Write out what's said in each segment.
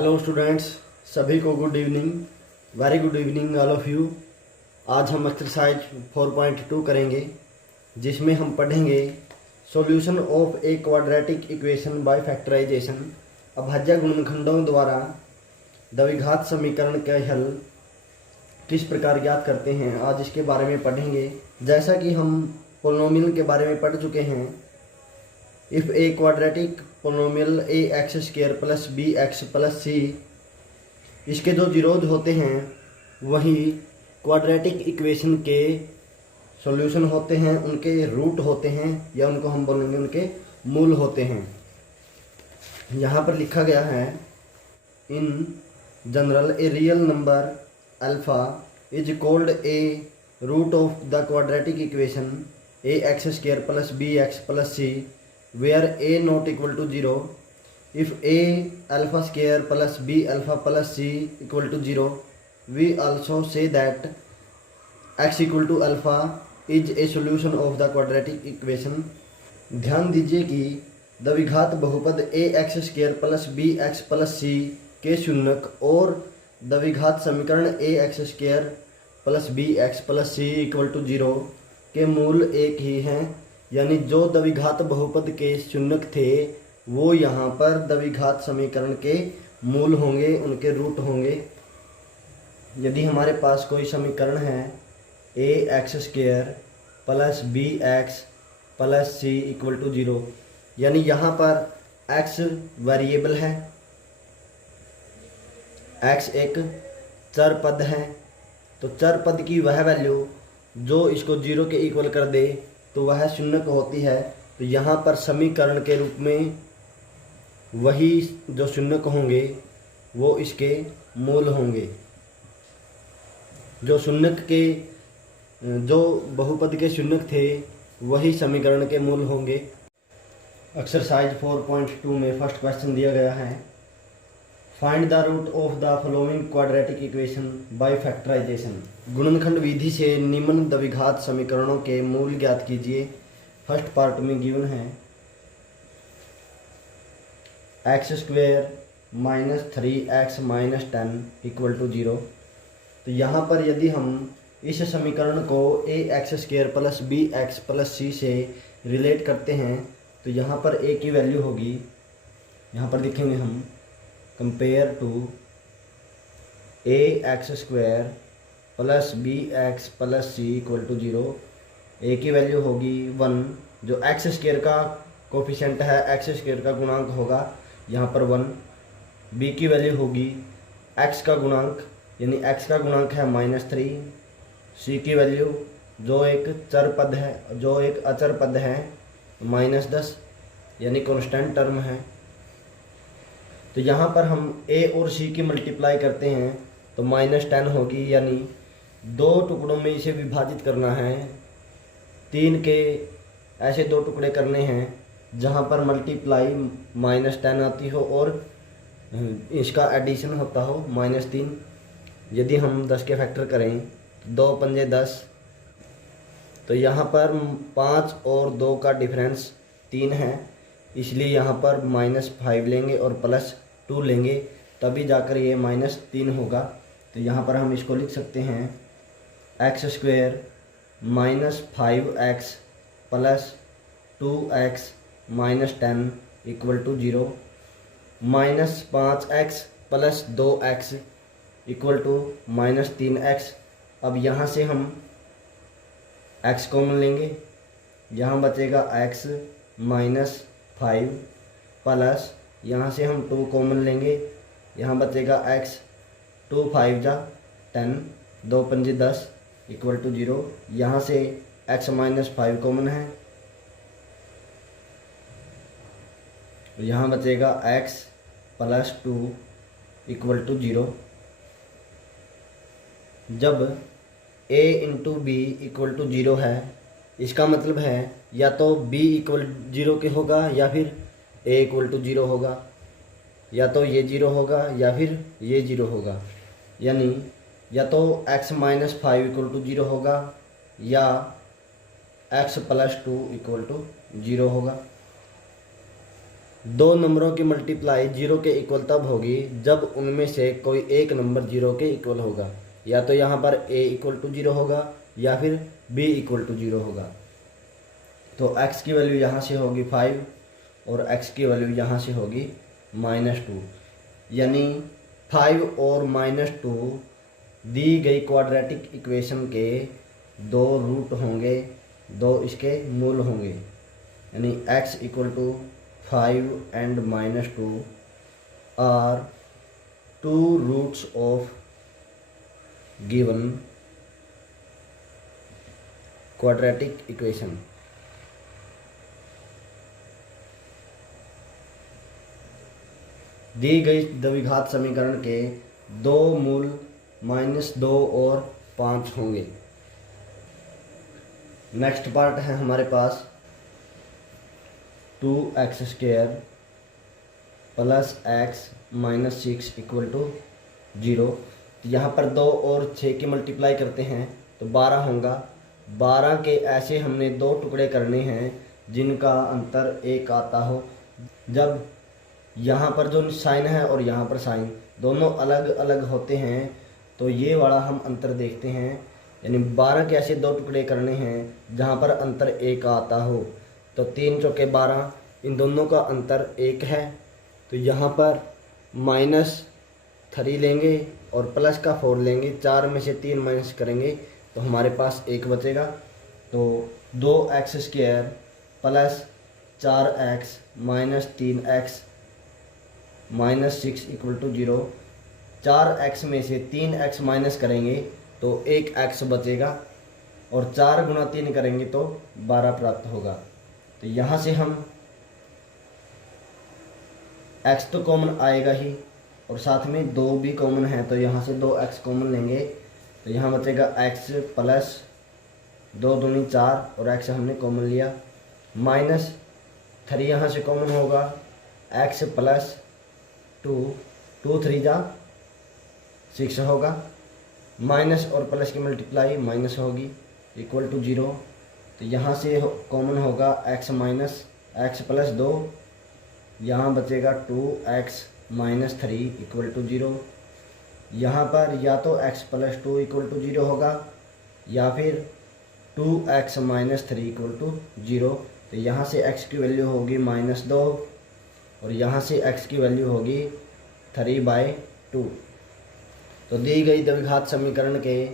Hello students, सभी को good evening. Very good evening all of you. आज हम एक्सरसाइज 4.2 करेंगे, जिसमें हम पढ़ेंगे solution of a quadratic equation by factorisation. अभाज्य गुणनखंडों द्वारा द्विघात समीकरण के हल किस प्रकार ज्ञात करते हैं, आज इसके बारे में पढ़ेंगे। जैसा कि हम पोलिनोमियल के बारे में पढ़ चुके हैं, if a quadratic polynomial a x square plus b x plus c, इसके जो विरोध होते हैं वही क्वाड्रेटिक इक्वेशन के सॉल्यूशन होते हैं, उनके रूट होते हैं, या उनको हम बोलेंगे उनके मूल होते हैं। यहाँ पर लिखा गया है, in general a real number alpha is called a root of the quadratic equation a x square plus b x plus c where a not equal to 0. If a alpha square plus b alpha plus c equal to 0, we also say that x equal to alpha is a solution of the quadratic equation. ध्यान दीजिए कि द्विघात बहुपद a x square plus b x plus c के शून्यक और द्विघात समीकरण a x square plus b x plus c equal to 0 के मूल एक ही हैं। यानी जो द्विघात बहुपद के शून्यक थे वो यहाँ पर द्विघात समीकरण के मूल होंगे, उनके रूट होंगे। यदि हमारे पास कोई समीकरण है a x square plus b x plus c equal to 0, यानी यहाँ पर एक्स वेरिएबल है, एक्स एक चर पद है, तो चर पद की वह वैल्यू जो इसको 0 के इक्वल कर दे तो वह शून्यक होती है। तो यहाँ पर समीकरण के रूप में वही जो शून्यक होंगे वो इसके मूल होंगे। जो शून्यक के जो बहुपद के शून्यक थे वही समीकरण के मूल होंगे। एक्सरसाइज 4.2 में फर्स्ट क्वेश्चन दिया गया है, find the root of the following quadratic equation by factorisation. गुणनखंड विधि से निम्न द्विघात समीकरणों के मूल ज्ञात कीजिए। फर्स्ट पार्ट में गिवन है x square minus 3x minus 10 equal to 0। तो यहाँ पर यदि हम इस समीकरण को a x square plus b x plus c से रिलेट करते हैं तो यहाँ पर ए की वैल्यू होगी, यहाँ पर लिखेंगे हम compare to a x square plus b x plus c equal to 0। A की वैल्यू होगी 1, जो एक्स स्क्वायर का कोफिशिएंट है, एक्स स्क्वायर का गुणांक होगा यहाँ पर 1। बी की वैल्यू होगी एक्स का गुणांक, यानी एक्स का गुणांक है -3। सी की वैल्यू जो एक चर पद है, जो एक अचर पद है -10, यानी कांस्टेंट टर्म है। तो यहाँ पर हम a और c की मल्टीप्लाई करते हैं तो -10 होगी, यानी दो टुकड़ों में इसे विभाजित करना है। 3 के ऐसे दो टुकड़े करने हैं जहाँ पर मल्टीप्लाई -10 आती हो और इसका एडिशन होता हो -3। यदि हम 10 के फैक्टर करें 2 पंजे 10, तो यहाँ पर 5 और 2 का डिफरेंस 3 है, इसलिए यहाँ पर -5 लेंगे और +2 लेंगे, तभी जाकर ये -3 होगा। तो यहाँ पर हम इसको लिख सकते हैं x square -5x plus 2x minus 10 equal to 0, -5x plus 2x equal to -3x। अब यहाँ से हम x कॉमन लेंगे, यहाँ बचेगा x -5 प्लस यहाँ से हम 2 कॉमन लेंगे, यहाँ बचेगा x, 2 5 जा 10, 2 पंजे 10 इक्वल टू 0। यहाँ से x -5 कॉमन है, यहाँ बचेगा x प्लस 2 इक्वल टू 0। जब a into b equal to 0 है, इसका मतलब है या तो b इक्वल 0 के होगा या फिर a इक्वल टू 0 होगा, या तो ये 0 होगा या फिर ये 0 होगा। यानी या तो x -5 इक्वल टू 0 होगा या x प्लस 2 इक्वल टू 0 होगा। दो नंबरों की मल्टीप्लाई जीरो के इक्वल तब होगी जब उनमें से कोई एक नंबर जीरो के इक्वल होगा। या तो यहाँ पर a इक्वल टू जीरो होगा या फिर b इक्वल टू जीरो होगा। तो x की वैल्यू यहाँ से होगी 5 और x की वैल्यू यहाँ से होगी -2, यानी 5 और -2 दी गई क्वाड्रेटिक इक्वेशन के दो रूट होंगे, दो इसके मूल होंगे, यानी x equal to 5 and -2 are two roots of given quadratic equation। दी गई द्विघात समीकरण के दो मूल -2 और 5 होंगे। नेक्स्ट पार्ट है हमारे पास 2x² plus x minus 6 equal to 0। तो यहाँ पर 2 और 6 की मल्टीप्लाई करते हैं तो 12 होगा। 12 के ऐसे हमने दो टुकड़े करने हैं जिनका अंतर 1 आता हो। जब यहाँ पर जो साइन है और यहाँ पर साइन दोनों अलग अलग होते हैं तो ये वाला हम अंतर देखते हैं, यानी 12 के ऐसे दो टुकड़े करने हैं जहाँ पर अंतर 1 आता हो। तो 3 चौके 12, इन दोनों का अंतर 1 है। तो यहाँ पर -3 लेंगे और प्लस का 4 लेंगे, 4 में से 3 माइनस करेंगे तो हमारे पास 1 बचेगा। तो 2x² plus 4x minus 3x minus 6 equal to 0। 4x में से 3x माइनस करेंगे तो 1x बचेगा और 4 गुणा 3 करेंगे तो 12 प्राप्त होगा। तो यहाँ से हम x तो कॉमन आएगा ही और साथ में 2 भी कॉमन है, तो यहाँ से 2x कॉमन लेंगे तो यहाँ बचेगा x प्लस 2 दूनी 4 और x हमने कॉमन लिया, -3 यहाँ से कॉमन होगा, x प्लस 2, 2 3 जा 6 होगा, माइनस और प्लस की मल्टीप्लाई माइनस होगी इक्वल टू 0। तो यहाँ से कॉमन होगा x माइनस x प्लस 2, यहाँ बचेगा 2x माइनस 3 इक्वल टू 0। यहाँ पर या तो x प्लस 2 इक्वल टू 0 होगा या फिर 2x माइनस 3 इक्वल टू 0। तो यहाँ से x की वैल्यू होगी -2 और यहाँ से x की वैल्यू होगी 3/2। तो दी गई द्विघात समीकरण के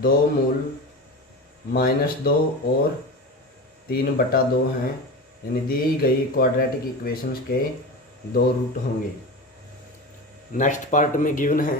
दो मूल -2 और 3/2 हैं, यानी दी गई क्वाड्रेटिक इक्वेशंस के दो रूट होंगे। नेक्स्ट पार्ट में गिवन है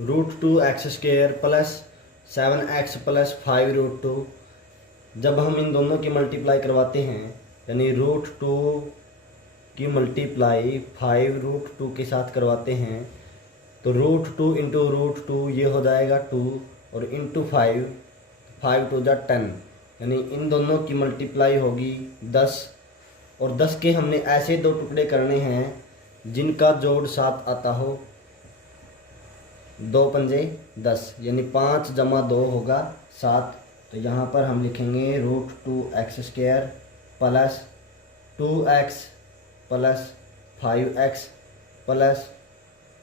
√2x² प्लस 7x प्लस 5√2। जब हम इन दोनों की मल्टीप्लाई करवाते हैं, यानी √2 की मल्टीप्लाई 5√2 के साथ करवाते हैं तो √2 इंटू √2 ये हो जाएगा 2 और इंटू 5, 5 2 जा 10, यानी इन दोनों की मल्टीप्लाई होगी 10। और 10 के हमने ऐसे दो टुकड़े करने हैं जिनका जोड़ 7 आता हो, 2 पंजे 10, यानी 5 जमा 2 होगा 7। तो यहाँ पर हम लिखेंगे √2x² plus 2x plus 5x plus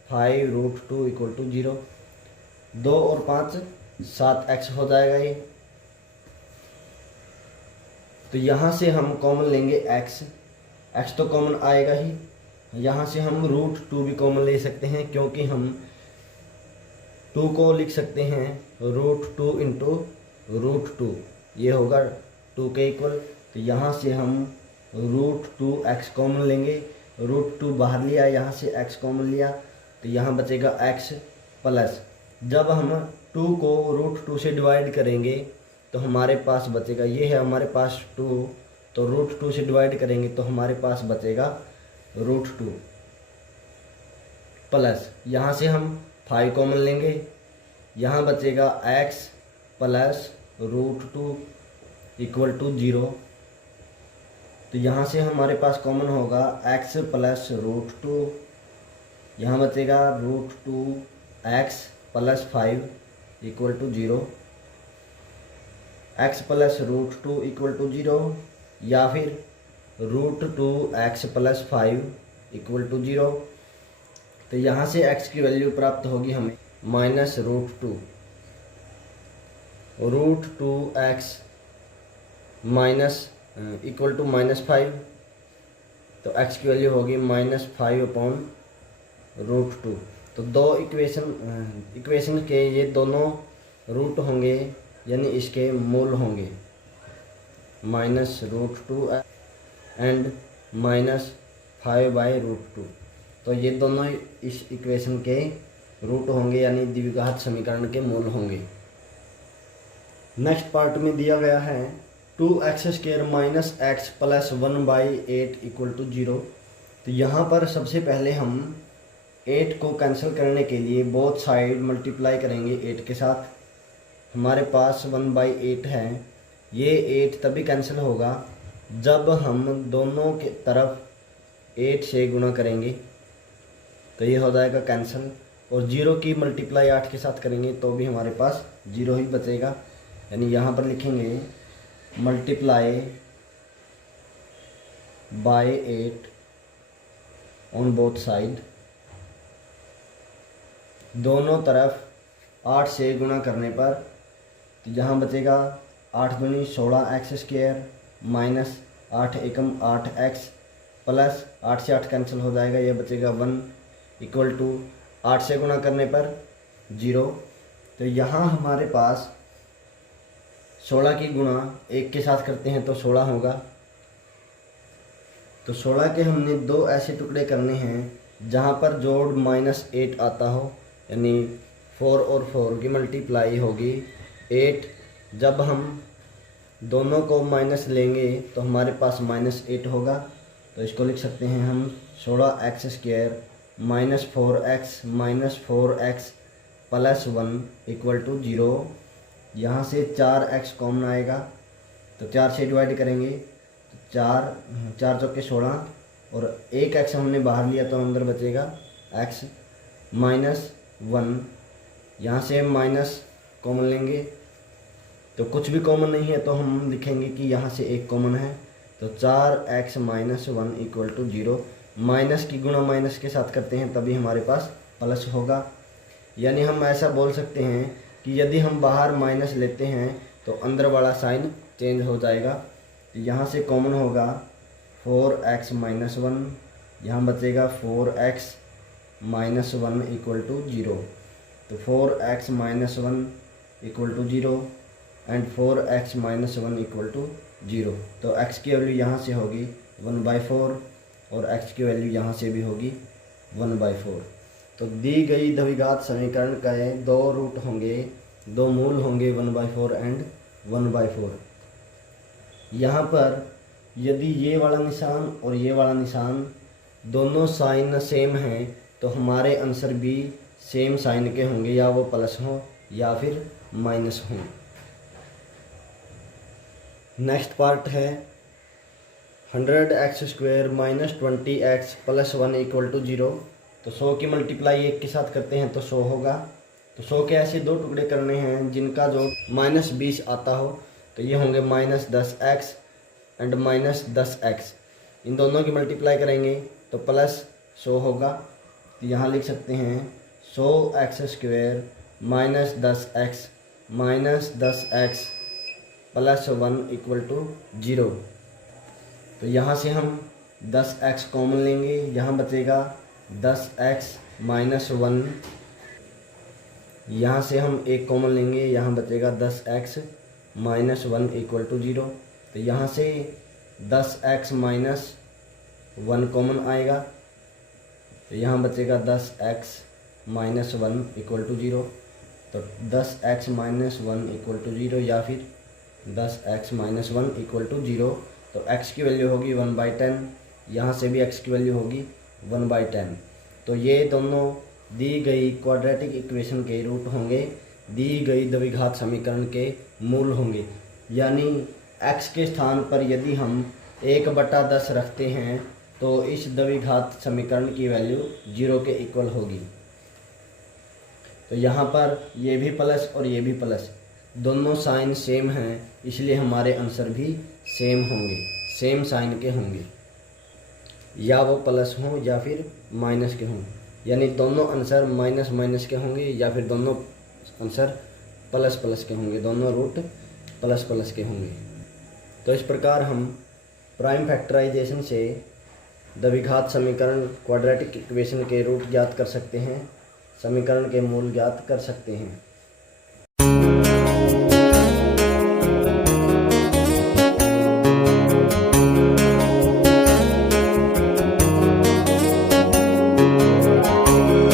5√2 equal to 0। 2 और 5 7x हो जाएगा ये। तो यहाँ से हम कॉमन लेंगे x तो कॉमन आएगा ही। यहाँ से हम √2 भी कॉमन ले सकते हैं क्योंकि हम 2 को लिख सकते हैं √2 इंटू √2, ये होगा 2 के इक्वल। तो यहाँ से हम √2x कॉमन लेंगे, √2 बाहर लिया, यहाँ से x कॉमन लिया तो यहाँ बचेगा x प्लस, जब हम 2 को √2 से डिवाइड करेंगे तो हमारे पास बचेगा, ये है हमारे पास 2, तो √2 से डिवाइड करेंगे तो हमारे पास बचेगा √2 प्लस, यहाँ से हम 5 कॉमन लेंगे, यहाँ बचेगा x प्लस √2 इक्वल टू 0। तो यहाँ से हमारे पास कॉमन होगा x प्लस √2, यहाँ बचेगा √2x plus 5 equal to 0, x plus √2 equal to 0, या फिर √2x + 5 = 0। तो यहाँ से x की वैल्यू प्राप्त होगी हमें -√2। √2x = -5, तो x की वैल्यू होगी -5/√2। तो दो इक्वेशन के ये दोनों रूट होंगे, यानी इसके मूल होंगे -√2 एंड -5/√2। तो ये दोनों इस इक्वेशन के रूट होंगे, यानी द्विघात समीकरण के मूल होंगे। नेक्स्ट पार्ट में दिया गया है 2x² - x + 1/8 = 0। तो यहाँ पर सबसे पहले हम 8 को कैंसिल करने के लिए बोथ साइड मल्टीप्लाई करेंगे 8 के साथ। हमारे पास 1/8 है। ये 8 तभी कैंसिल होगा जब हम दोनों के तरफ 8 से गुणा करेंगे, तो ये हो जाएगा कैंसिल। और 0 की मल्टीप्लाई 8 के साथ करेंगे तो भी हमारे पास 0 ही बचेगा, यानी यहाँ पर लिखेंगे multiply by 8 on both side. दोनों तरफ 8 से गुणा करने पर तो यहाँ बचेगा 8 दूनी 16x² माइनस 8 एकम 8x प्लस 8 से 8 कैंसिल हो जाएगा, ये बचेगा 1 = 8 से गुणा करने पर 0। तो यहाँ हमारे पास 16 की गुणा 1 के साथ करते हैं तो 16 होगा। तो 16 के हमने दो ऐसे टुकड़े करने हैं जहाँ पर जोड़ -8 आता हो, यानी 4 और 4 की मल्टीप्लाई होगी 8। जब हम दोनों को माइनस लेंगे तो हमारे पास -8 होगा। तो इसको लिख सकते हैं हम 16x² - 4x - 4x + 1 = 0। यहाँ से 4x कॉमन आएगा तो 4 से डिवाइड करेंगे तो 4 चौके 16 और 1x हमने बाहर लिया तो अंदर बचेगा x -1। यहाँ से माइनस कॉमन लेंगे तो कुछ भी कॉमन नहीं है तो हम लिखेंगे कि यहाँ से एक कॉमन है, तो 4x - 1 = 0। माइनस की गुणा माइनस के साथ करते हैं तभी हमारे पास प्लस होगा, यानी हम ऐसा बोल सकते हैं कि यदि हम बाहर माइनस लेते हैं तो अंदर वाला साइन चेंज हो जाएगा। तो यहाँ से कॉमन होगा 4x - 1, यहाँ बचेगा 4x - 1 = 0। तो 4x - 1 = 0 एंड 4x - 1 = 0। तो x की वैल्यू यहाँ से होगी 1/4 और x की वैल्यू यहाँ से भी होगी 1/4। तो दी गई द्विघात समीकरण के दो रूट होंगे, दो मूल होंगे 1/4 एंड 1/4। यहाँ पर यदि ये वाला निशान और ये वाला निशान दोनों साइन सेम हैं तो हमारे आंसर भी सेम साइन के होंगे, या वो प्लस हो या फिर माइनस हो। नेक्स्ट पार्ट है 100x² - 20x + 1 = 0। तो 100 की मल्टीप्लाई 1 के साथ करते हैं तो 100 होगा। तो 100 के ऐसे दो टुकड़े करने हैं जिनका जो -20 आता हो, तो ये होंगे -10x एंड -10x। इन दोनों की मल्टीप्लाई करेंगे तो +100 होगा। तो यहाँ लिख सकते हैं 100x² - 10x -10x + 1 = 0। तो यहाँ से हम 10x कॉमन लेंगे, यहाँ बचेगा 10x - 1। यहाँ से हम एक कॉमन लेंगे, यहाँ बचेगा 10x - 1 = 0। तो यहाँ से 10x - 1 कॉमन आएगा, तो यहाँ बचेगा 10x - 1 = 0। तो 10x - 1 = 0 या फिर 10x - 1 = 0। तो x की वैल्यू होगी 1/10, यहाँ से भी x की वैल्यू होगी 1/10। तो ये दोनों दी गई क्वाड्रेटिक इक्वेशन के रूट होंगे, दी गई द्विघात समीकरण के मूल होंगे। यानी x के स्थान पर यदि हम 1/10 रखते हैं तो इस द्विघात समीकरण की वैल्यू 0 के इक्वल होगी। तो यहाँ पर ये भी प्लस और ये भी प्लस, दोनों साइन सेम हैं, इसलिए हमारे आंसर भी सेम होंगे, सेम साइन के होंगे, या वो प्लस हों या फिर माइनस के हों, यानी दोनों आंसर माइनस माइनस के होंगे या फिर दोनों आंसर प्लस प्लस के होंगे, दोनों रूट प्लस प्लस के होंगे। तो इस प्रकार हम प्राइम फैक्टराइजेशन से द्विघात समीकरण क्वाड्रेटिक इक्वेशन के रूट ज्ञात कर सकते हैं, समीकरण के मूल ज्ञात कर सकते हैं।